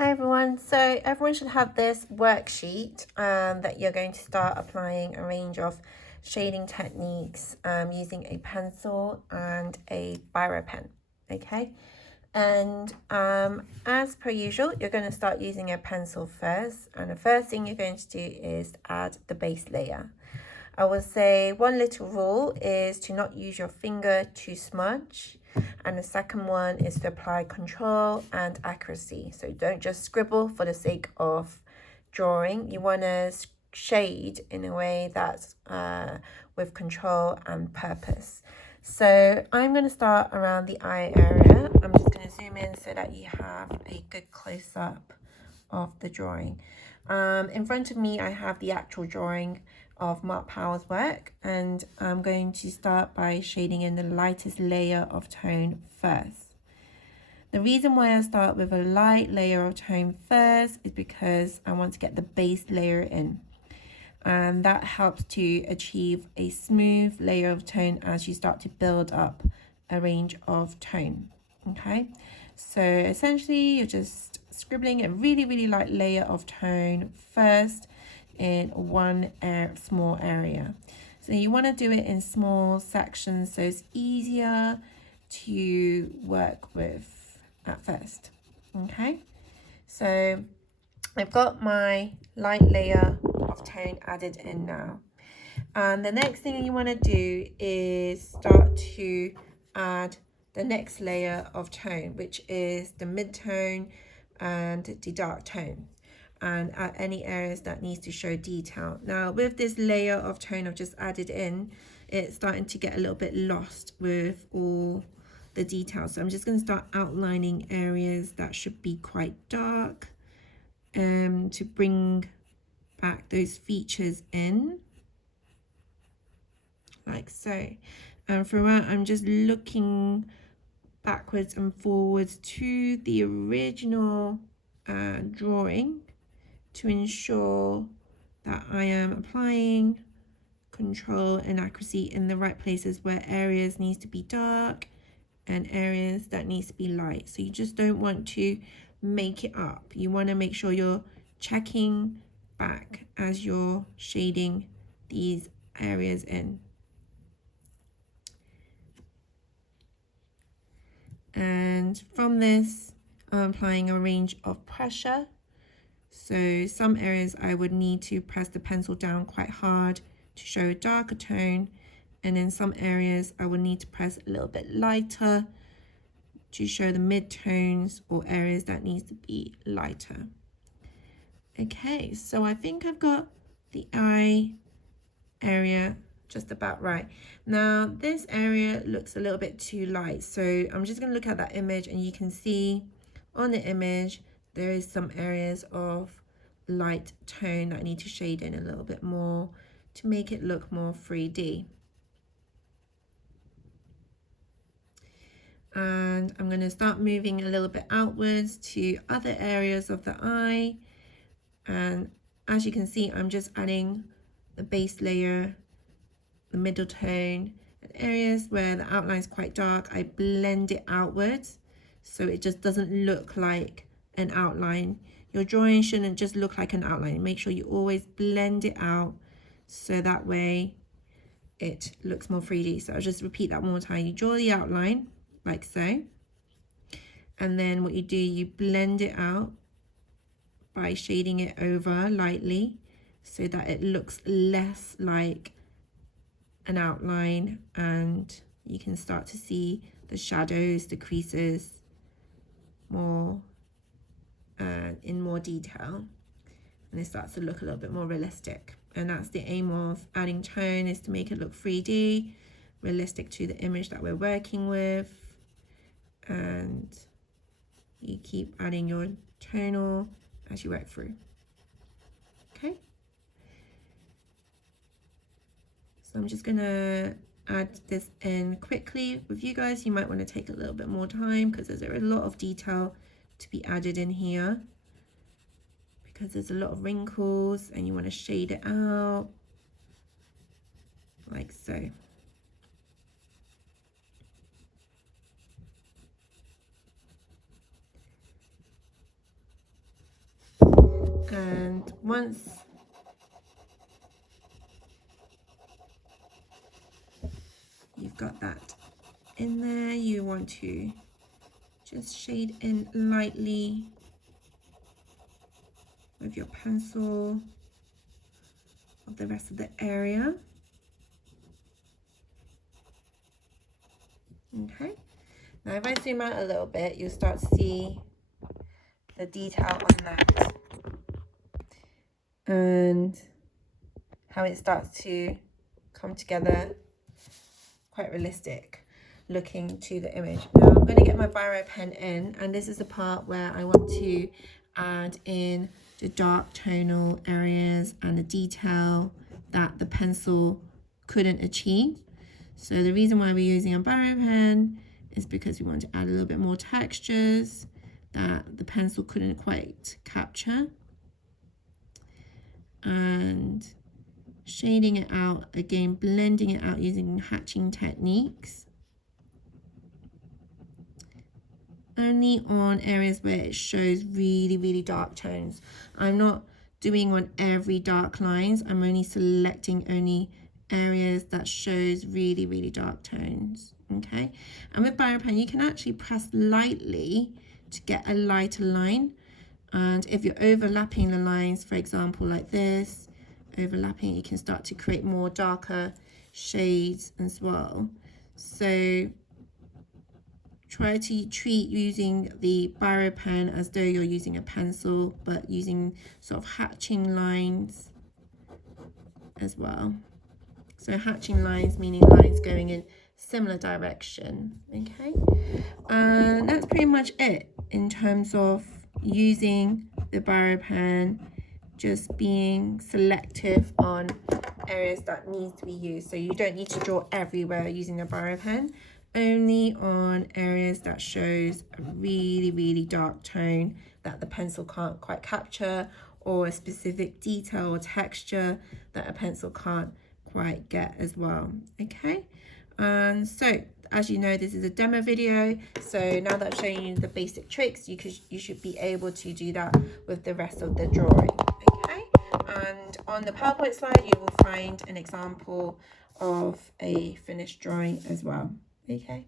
Hi everyone, so everyone should have this worksheet that you're going to start applying a range of shading techniques using a pencil and a biro pen, okay? And as per usual, you're going to start using a pencil first, and the first thing you're going to do is add the base layer. I would say one little rule is to not use your finger to smudge. And the second one is to apply control and accuracy. So don't just scribble for the sake of drawing. You want to shade in a way that's with control and purpose. So I'm going to start around the eye area. I'm just going to zoom in so that you have a good close-up of the drawing. In front of me, I have the actual drawing of Mark Powell's work, and I'm going to start by shading in the lightest layer of tone first. The reason why I start with a light layer of tone first is because I want to get the base layer in, and that helps to achieve a smooth layer of tone as you start to build up a range of tone. Okay, so essentially you're just scribbling a really light layer of tone first in one small area. So you want to do it in small sections so it's easier to work with at first. Okay, so I've got my light layer of tone added in now, and the next thing you want to do is start to add the next layer of tone, which is the mid-tone and the dark tone, and at any areas that needs to show detail. Now with this layer of tone I've just added in, it's starting to get a little bit lost with all the details. So I'm just going to start outlining areas that should be quite dark to bring back those features in, like so. And throughout I'm just looking backwards and forwards to the original drawing to ensure that I am applying control and accuracy in the right places, where areas needs to be dark and areas that needs to be light. So you just don't want to make it up. You want to make sure you're checking back as you're shading these areas in. And from this, I'm applying a range of pressure. So some areas I would need to press the pencil down quite hard to show a darker tone, and in some areas I would need to press a little bit lighter to show the mid-tones or areas that needs to be lighter. Okay, so I think I've got the eye area just about right. Now this area looks a little bit too light, so I'm just going to look at that image, and you can see on the image there is some areas of light tone that I need to shade in a little bit more to make it look more 3D. And I'm going to start moving a little bit outwards to other areas of the eye, and as you can see I'm just adding the base layer, the middle tone, and areas where the outline is quite dark I blend it outwards so it just doesn't look like an outline. Your drawing shouldn't just look like an outline. Make sure you always blend it out so that way it looks more 3D. So I'll just repeat that one more time. You draw the outline like so, and then what you do, you blend it out by shading it over lightly so that it looks less like an outline, and you can start to see the shadows, the creases more in more detail, and it starts to look a little bit more realistic. And that's the aim of adding tone, is to make it look 3D, realistic to the image that we're working with. And you keep adding your tonal as you work through. Okay, so I'm just gonna add this in quickly with you guys. You might want to take a little bit more time because there's a lot of detail to be added in here, because there's a lot of wrinkles and you want to shade it out like so. And once you've got that in there, you want to just shade in lightly with your pencil of the rest of the area. Okay, now if I zoom out a little bit, you'll start to see the detail on that and how it starts to come together, quite realistic looking to the image. Now I'm going to get my biro pen in, and this is the part where I want to add in the dark tonal areas and the detail that the pencil couldn't achieve. So the reason why we're using a biro pen is because we want to add a little bit more textures that the pencil couldn't quite capture, and shading it out, again blending it out using hatching techniques, only on areas where it shows really dark tones. I'm not doing on every dark lines, I'm only selecting only areas that shows really dark tones. Okay, and with biro pen you can actually press lightly to get a lighter line, and if you're overlapping the lines, for example like this, overlapping, you can start to create more darker shades as well. So try to treat using the biro pen as though you're using a pencil, but using sort of hatching lines as well. So hatching lines meaning lines going in similar direction. Okay, and that's pretty much it in terms of using the biro pen, just being selective on areas that need to be used. So you don't need to draw everywhere using a biro pen, only on areas that shows a really dark tone that the pencil can't quite capture, or a specific detail or texture that a pencil can't quite get as well. Okay, and so as you know, this is a demo video, so now that I've shown you the basic tricks, you should be able to do that with the rest of the drawing. Okay, and on the PowerPoint slide you will find an example of a finished drawing as well. Okay.